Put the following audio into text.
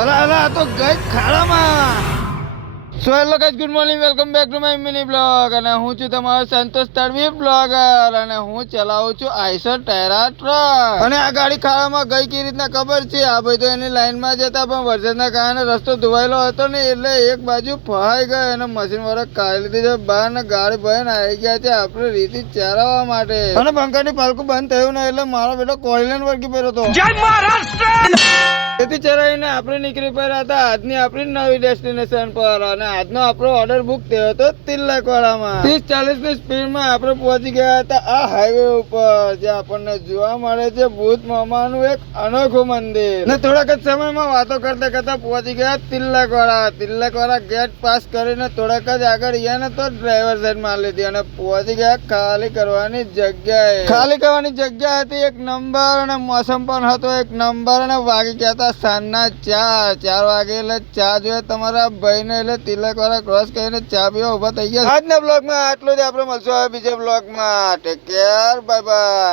અલા અલા આ તો ગઈ ખાડામાં. So hello guys, good morning, welcome back to my mini blog. અને હું છું તમારો સંતોષ તડવી બ્લોગર, અને હું ચલાવું છું આઈસર ટેરા ટ્રક. અને આ ગાડી ખાડામાં ગઈ કેવી રીતના ખબર છે? આ ભાઈ તો એની લાઈનમાં જતા, પણ વરસાદના કારણે રસ્તો ધોવાયેલો હતો ને, એટલે એક બાજુ ફહાઈ ગયો અને મશીન વાળા કાઢી લીધી છે બહાર ને ગાડી ભરીને આવી ગયા છે આપણે રીતિ ચરાવવા માટે. અને બંકાની પાલકું બંધ થયું ને એટલે મારો બેટો કોઈલેન્ડ વર્ગી પહેર્યો હતો. જય મહારાષ્ટ્ર! તેથી ચરાવીને આપણે નીકળી પડ્યા હતા આજની આપણી નવી ડેસ્ટિનેશન પર. અને આજનો આપણો ઓર્ડર બુક થયો હતો તિલકવાડામાં. 30-40 ની સ્પીડમાં આપણે પહોંચી ગયા હતા આ હાઈવે ઉપર, જ્યાં આપણને જોવા મળે છે ભૂત મામાનું એક અનોખું મંદિર. ને થોડાક જ સમયમાં વાતો કરતા કરતા પહોંચી ગયા તિલકવાડા. તિલકવાડા ગેટ પાસ કરીને થોડાક જ આગળ ગયા ને તો ડ્રાઈવર સાઈડ માં લીધી અને પહોંચી ગયા ખાલી કરવાની જગ્યાએ. ખાલી કરવાની જગ્યા હતી એક નંબર, અને મોસમ પણ હતો એક નંબર. અને વાગી ગયા હતા સાંજના 4 વાગે. એટલે ચા જોઈએ તમારા ભાઈને, એટલે તિલકવાડા ક્રોસ કરીને ચા પીવા ઉભા થઈ ગયા. આજના બ્લોગમાં આટલું જ. આપણે મળશું હવે બીજા બ્લોગમાં. Take care, bye bye.